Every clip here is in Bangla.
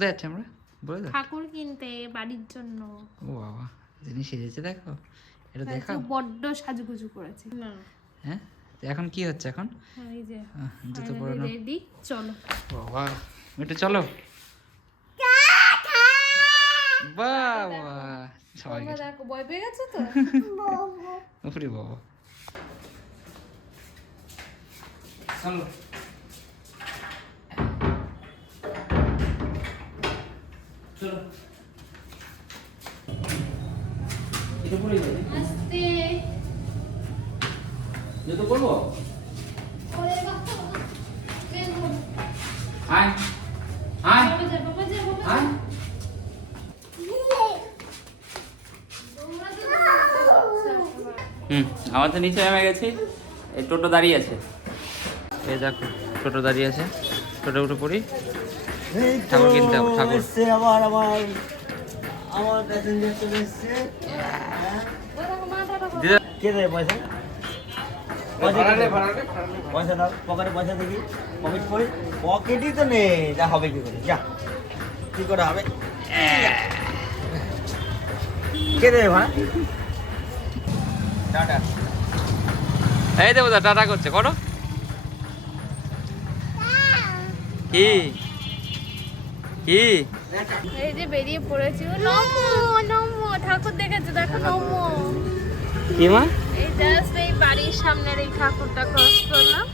যাচ্ছি আমরা? বলে দাও। ঠাকুর কিনতে বাড়ির জন্য। ও বাবা জিনিস সেজেছে দেখো। এটা আজকে দেখাও। বড্ড সাজুগুজু করেছে। হ্যাঁ? তো এখন কি হচ্ছে এখন? এই যে জুতো পরে নাও। রেডি চলো। বাবা একটু চলো। বাবা সবাই দেখো ভয় পেয়ে গেছো তো? উপরে বাবা। চলো। চলো। এটা যাবে। আস্তে। আয় আয় হুম আমার তো নিচে নেমে গেছি। এই টোটো দাঁড়িয়ে আছে। এই দেখো টোটো দাঁড়িয়ে আছে। টোটো উঠে পড়ি। ঠাকুর কিনতে হবে, ঠাকুর। আবার আমার আমার প্যাসেঞ্জার চলে এসছে। কে দেবে পয়সা? পয়সা দাও পকেটে পয়সা দেখি। পকেট করি। পকেটই তো নেই। যা হবে কি করে? যা। কি করে হবে? কে দেবে ভাড়া? টাটা। এই দেবো টাটা করছে করো। কি? কি? এই যে বেরিয়ে পড়েছি। ও নমো নমো। ঠাকুর দেখেছ? দেখো নমো। কি মা? এই জাস্ট এই বাড়ির সামনের এই ঠাকুরটা ক্রস করলাম।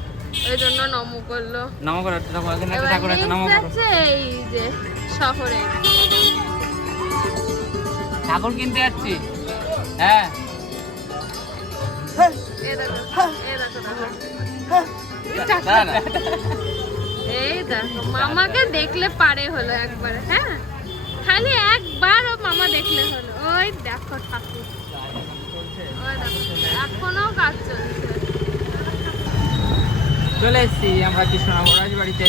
ওই জন্য নমো করল। নমো ঠাকুর এখানে একটা এবার ঠাকুর আছে নমো করো। এই যে শহরে। ঠাকুর কিনতে যাচ্ছি। হ্যাঁ। দেখো দেখো দেখো। মামাকে দেখলে পারে হলো একবার হ্যাঁ? খালি একবার ও মামা দেখলে হলো। ওই দেখো ঠাকুর। এখনও কাজ চলছে। চলে এসছি আমরা কৃষ্ণনগর রাজবাড়িতে।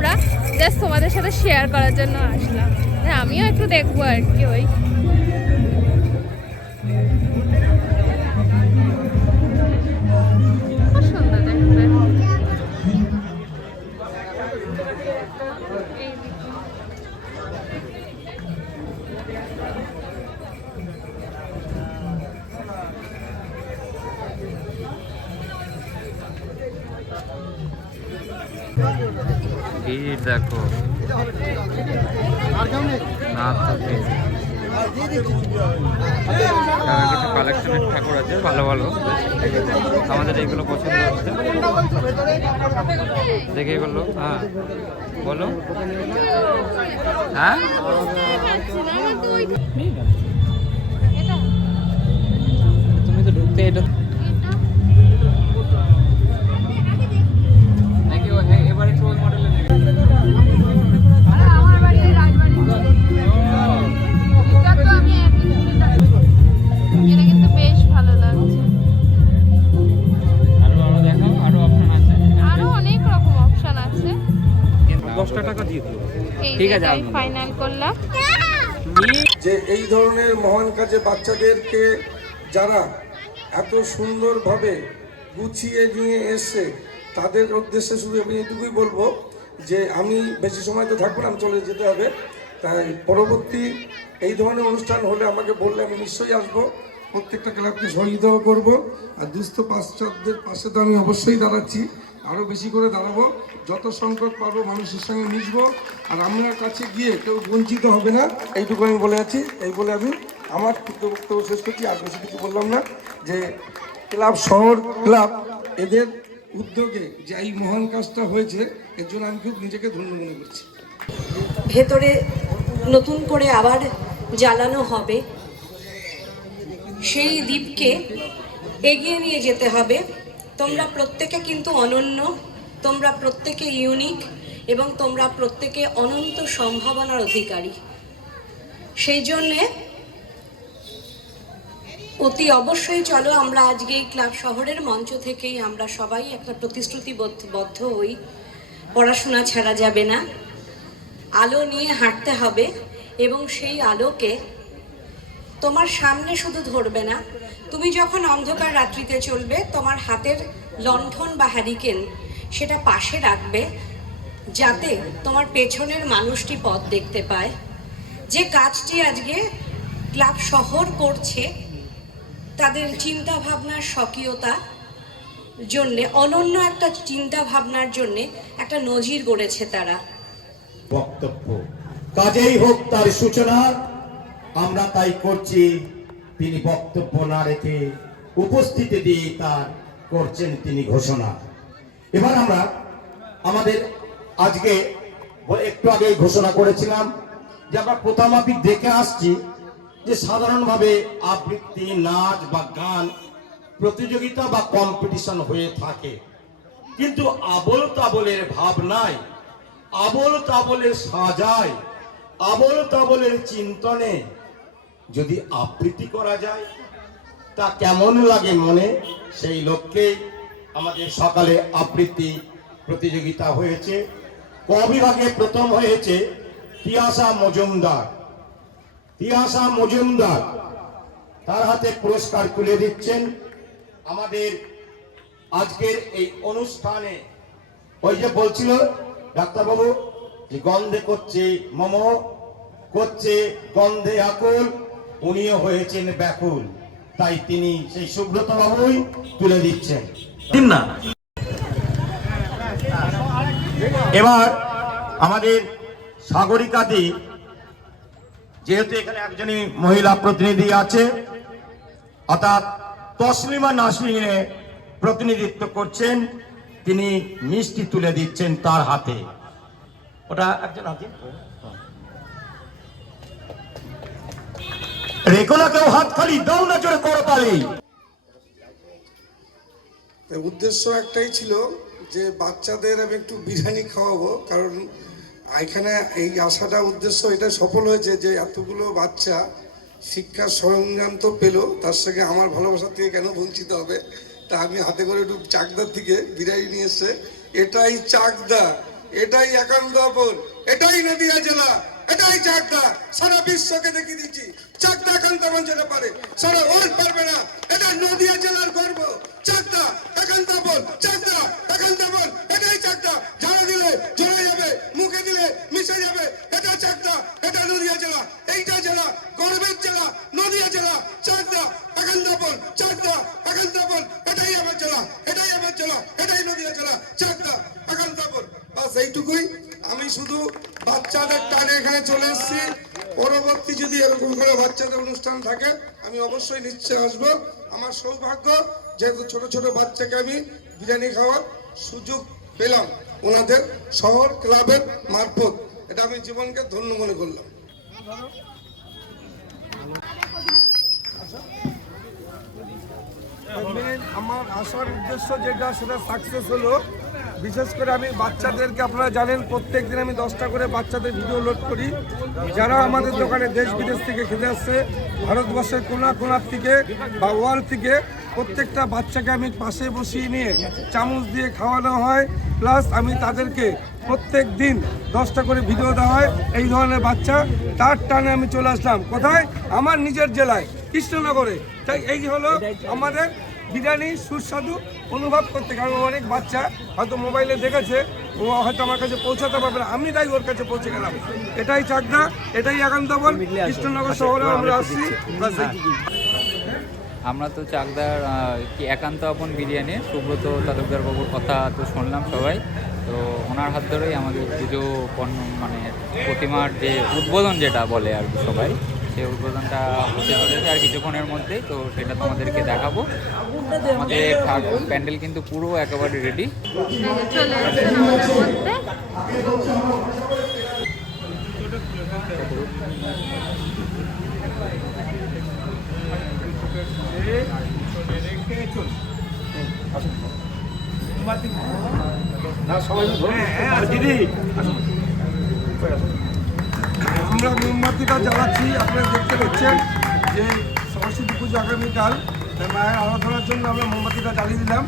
আমরা জাস্ট তোমাদের সাথে শেয়ার করার জন্য আসলাম। আমিও একটু দেখব আর কি ওই। ভিড় দেখো। না তো। কিছু কালেকশনের ঠাকুর আছে, ভালো ভালো। আমাদের এইগুলো পছন্দ হচ্ছে। দেখে বলল হ্যাঁ। বলো। হ্যাঁ? তুমি তো ঢুকতে এটা ঠিক আছে, ফাইনাল করলাম। যে এই ধরনের মহান কাজে বাচ্চাদেরকে যারা এত সুন্দরভাবে গুছিয়ে নিয়ে এসছে তাদের উদ্দেশ্যে শুধু আমি এটুকুই বলব যে আমি বেশি সময় তো থাকব না আমি চলে যেতে হবে। তাই পরবর্তী এই ধরনের অনুষ্ঠান হলে আমাকে বললে আমি নিশ্চয়ই আসব। প্রত্যেকটা ক্লাবকে সহযোগিতাও করব। আর দুস্থ পাশ্চাত্যদের পাশে তো আমি অবশ্যই দাঁড়াচ্ছি। আরও বেশি করে দাঁড়াবো। যত সংখ্যক পারব মানুষের সঙ্গে মিশবো, আর আপনার কাছে গিয়ে কেউ বঞ্চিত হবে না। এইটুকু আমি বলে আছি। এই বলে আমি আমার বক্তব্য শেষ করছি। আর বেশি কিছু বললাম না। যে ক্লাব শহর ক্লাব, এদের উদ্যোগে যে এই মহান কাজটা হয়েছে, এর জন্য আমি খুব নিজেকে ধন্য মনে করছি। ভেতরে নতুন করে আবার জ্বালানো হবে। সেই দ্বীপকে এগিয়ে নিয়ে যেতে হবে। তোমরা প্রত্যেকে কিন্তু অনন্য তোমরা প্রত্যেকে ইউনিক এবং তোমরা প্রত্যেকে অনন্ত সম্ভাবনার অধিকারী। সেই জন্যে অতি অবশ্যই চলো আমরা আজকে এই ক্লাব শহরের মঞ্চ থেকেই আমরা সবাই একটা প্রতিশ্রুতিবদ্ধ হই। পড়াশোনা ছাড়া যাবে না। আলো নিয়ে হাঁটতে হবে এবং সেই আলোকে তোমার সামনে শুধু ধরবে না। তুমি যখন অন্ধকার রাত্রিতে চলবে, তোমার হাতের লণ্ঠন বা হ্যারিকেন সেটা পাশে রাখবে যাতে তোমার পেছনের মানুষটি পথ দেখতে পায়। যে কাজটি আজকে ক্লাব শহর করছে, তাদের চিন্তা ভাবনার স্বকীয়তা জন্যে, অনন্য একটা চিন্তা ভাবনার জন্যে একটা নজির গড়েছে তারা। বক্তব্য। কাজেই হোক তার সূচনা, আমরা তাই করছি। তিনি বক্তব্য না রেখে উপস্থিতি দিয়ে তার করছেন তিনি ঘোষণা। এবার আমরা আমাদের আজকে একটু আগে ঘোষণা করেছিলাম যে আমরা প্রথমাপিক দেখে আসছি যে সাধারণভাবে আবৃত্তি, নাচ বা গান প্রতিযোগিতা বা কম্পিটিশন হয়ে থাকে। কিন্তু আবল তাবলের ভাব নাই। আবল তাবলের সাজায়, আবল তাবলের চিন্তনে যদি আবৃত্তি করা যায়, তা কেমন লাগে মনে? সেই লক্ষ্যেই আমাদের সকালে আবৃত্তি প্রতিযোগিতা হয়েছে। ক বিভাগে প্রথম হয়েছে তিয়াসা মজুমদার। তিয়াসা মজুমদার তার হাতে পুরস্কার তুলে দিচ্ছেন। আমাদের আজকের এই অনুষ্ঠানে ওই যে বলছিল ডাক্তারবাবু যে গন্ধে করছে মম, করছে গন্ধে আকুল, উনিও হয়েছেন ব্যাকুল। তাই তিনি সেই সুব্রত বাবুই তুলে দিচ্ছেন। দিন না এবার আমাদের সাগরিকাদি, যেহেতু এখানে একজনই মহিলা প্রতিনিধি আছে, অর্থাৎ তসলিমা নাসরিনে প্রতিনিধিত্ব করছেন, তিনি মিষ্টি তুলে দিচ্ছেন তার হাতে। ওটা একজন রেখো না কেউ হাত খালি, দাও না জোরে করো তালি তো উদ্দেশ্য একটাই ছিল যে বাচ্চাদের আমি একটু বিরিয়ানি খাওয়াবো, কারণ এখানে এই আশাটা উদ্দেশ্য এটা সফল হয়েছে যে এতগুলো বাচ্চা শিক্ষার সরঞ্জাম তো পেল, তার সঙ্গে আমার ভালোবাসার থেকে কেন বঞ্চিত হবে? তা আমি হাতে করে একটু চাকদার থেকে বিরিয়ানি নিয়ে এসছে এটাই চাকদা, এটাই একান্ত এটাই নদিয়া জেলা। এটাই চাকদা। সারা বিশ্বকে দেখিয়ে দিচ্ছি। চাকদা একান্ত যেতে পারে। সারা ওয়ার্ল্ড পারবে না। এটা নদিয়া জেলার গর্ব। চাকদা একান্ত বল চাকদা একান্ত বল এটাই চাকদা। ঝাড়া দিলে ঝরে যাবে, মুখে দিলে মিশে যাবে। এটা এটা নদিয়া জেলা এইটা জেলা গর্বের জেলা নদিয়া জেলা চাকদা একান্ত বল চাকদা একান্ত বল এটাই আমার জেলা এটাই আমার জেলা এটাই নদিয়া জেলা চাকদা একান্ত বল বাস এইটুকুই আমি শুধু বাচ্চাদের টানে এখানে চলে এসেছি পরবর্তী যদি এরকম করে বাচ্চাদের অনুষ্ঠান থাকে আমি অবশ্যই নিশ্চয় আসব। আমার সৌভাগ্য, যেহেতু ছোট ছোট বাচ্চাকে আমি বিরিয়ানি খাওয়ার সুযোগ পেলাম ওনাদের শহর ক্লাবের মারফত। এটা আমি জীবনকে ধন্য মনে করলাম। আমার আসার উদ্দেশ্য যেটা, সেটা সাকসেস হলো। বিশেষ করে আমি বাচ্চাদেরকে আপনারা জানেন প্রত্যেক দিন আমি দশটা করে বাচ্চাদের ভিডিও লোড করি। যারা আমাদের দোকানে দেশ বিদেশ থেকে খেতে আসছে, ভারতবর্ষের কোনা কোনার থেকে বা ওয়ার্ল্ড থেকে, প্রত্যেকটা বাচ্চাকে আমি পাশে বসিয়ে নিয়ে চামচ দিয়ে খাওয়ানো হয়। প্লাস আমি তাদেরকে প্রত্যেক দিন দশটা করে ভিডিও দেওয়া হয়, এই ধরনের বাচ্চা। তার টানে আমি চলে আসলাম। কোথায়? আমার নিজের জেলায়, কৃষ্ণনগরে। তাই এই হলো আমাদের বিরিয়ানি সুস্বাদু অনুভব করতে কারণ অনেক বাচ্চা, হয়তো মোবাইলে দেখেছে, ও হয়তো আমার কাছে পৌঁছাতে পারবে না। আমি তাই ওর কাছে পৌঁছে গেলাম। এটাই চাকদা, এটাই একান্তবন কৃষ্ণনগর শহরে আমরা আসছি। ব্যাস আমরা তো চাকদার কি একান্ত আপন বিরিয়ানি। সুব্রত তালুকদার বাবুর কথা তো শুনলাম সবাই। তো ওনার হাত ধরেই আমাদের পুজো পণ্য মানে প্রতিমার যে উদ্বোধন যেটা বলে আর সবাই। সেই উদ্বোধনটা হতে চলেছে আর কিছুক্ষণের মধ্যেই তো সেটা তোমাদেরকে দেখাবো। আমাদের ঠাকুর প্যান্ডেল কিন্তু পুরো একেবারে রেডি এই যে চলে এসছেন আমাদের মধ্যে। আমরা মোমবাতিটা জ্বালাচ্ছি আপনারা দেখতে পাচ্ছেন যে সরস্বতী পুজো আগামীকাল। তাই মায়ের আরাধনার জন্য আমরা মোমবাতিটা জ্বালিয়ে দিলাম।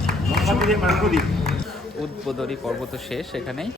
উদ্বোধনী পর্ব তো শেষ এখানেই।